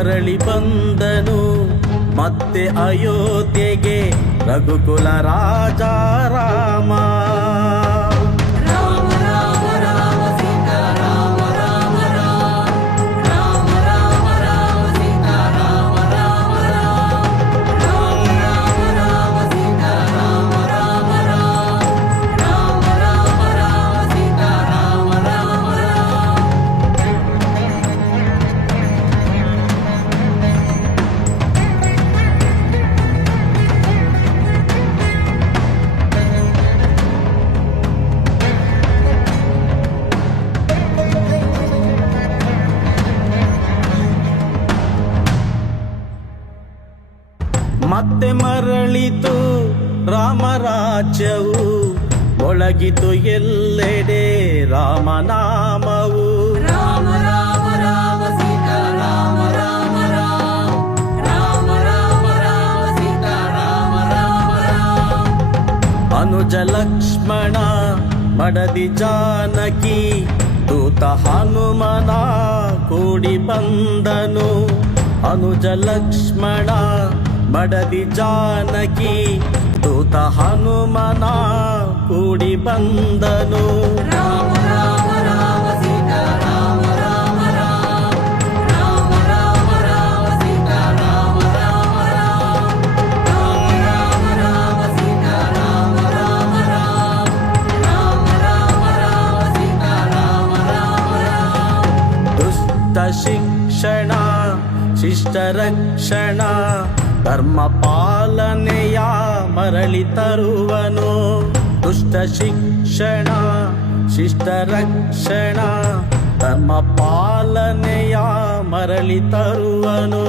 ಮರಳಿ ಬಂದನು. ಮತ್ತೆ ಅಯೋಧ್ಯೆಗೆ ರಘುಕುಲ ರಾಜ ರಾಮ. ಮತ್ತೆ ಮರಳಿತು ರಾಮರಾಜ್ಯವು. ಒಳಗಿತು ಎಲ್ಲೆಡೆ ರಾಮನಾಮವು. ಅನುಜ ಲಕ್ಷ್ಮಣ ಮಡದಿ ಜಾನಕಿ ದೂತ ಹನುಮನ ಕೂಡಿ ಬಂದನು. ಅನುಜ ಲಕ್ಷ್ಮಣ ಮಡದಿ ಜಾನಕಿ ದೂತ ಹನುಮನ ಕೂಡಿ ಬಂದನು ರಾಮ ರಾಮ ಧರ್ಮ ಪಾಲನೆಯ ಮರಳಿ ತರುವನು. ದುಷ್ಟ ಶಿಕ್ಷಣ ಶಿಷ್ಟ ರಕ್ಷಣ ಧರ್ಮ ಪಾಲನೆಯ ಮರಳಿ ತರುವನು.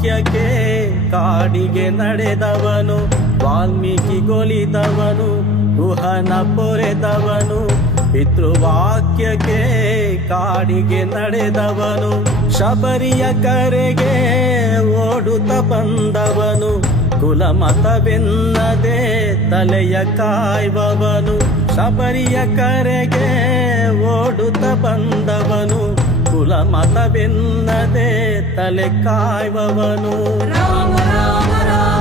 ಪಿತೃವಾಕ್ಯಕ್ಕೆ ಕಾಡಿಗೆ ನಡೆದವನು, ವಾಲ್ಮೀಕಿ ಗೊಲಿದವನು ಗುಹನ ಪೊರೆದವನು ಪಿತೃವಾಕ್ಯಕ್ಕೆ ಕಾಡಿಗೆ ನಡೆದವನು, ಶಬರಿಯ ಕರೆಗೆ ಓಡುತ್ತ ಬಂದವನು, ಕುಲಮತವೆನ್ನದೆ ತಲೆಯ ಕಾಯ್ಬವನು ಶಬರಿಯ ಕರೆಗೆ ಓಡುತ್ತ ಬಂದವನು. రాముల మతవెన్నదే తలె కాయవను రామ రామ రామ.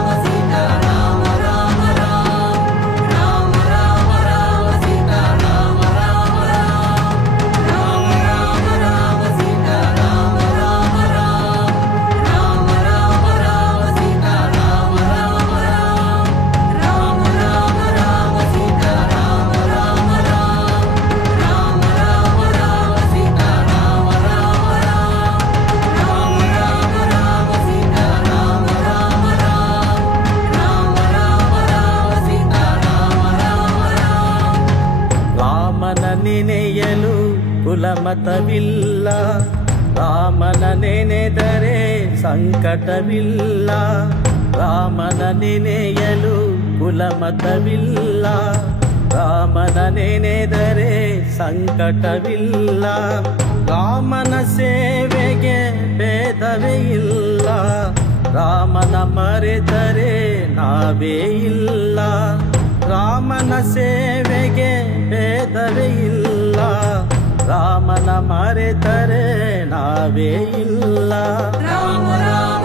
ನೆನೆಯಲು ಕುಲಮತವಿಲ್ಲ. ರಾಮನ ನೆನೆದರೆ ಸಂಕಟವಿಲ್ಲ. ರಾಮನ ನೆನೆಯಲು ಕುಲಮತವಿಲ್ಲ. ರಾಮನ ನೆನೆದರೆ ಸಂಕಟವಿಲ್ಲ. ರಾಮನ ಸೇವೆಗೆ ಭೇದವೇ ಇಲ್ಲ. ರಾಮನ ಮರೆತರೆ ನಾವೇ ಇಲ್ಲ. ರಾಮನ ಸೇವೆಗೆ ಭೇದವೇ ಇಲ್ಲ. ರಾಮನ ಮರೆತರೆ ನಾವೇ ಇಲ್ಲ. ರಾಮ.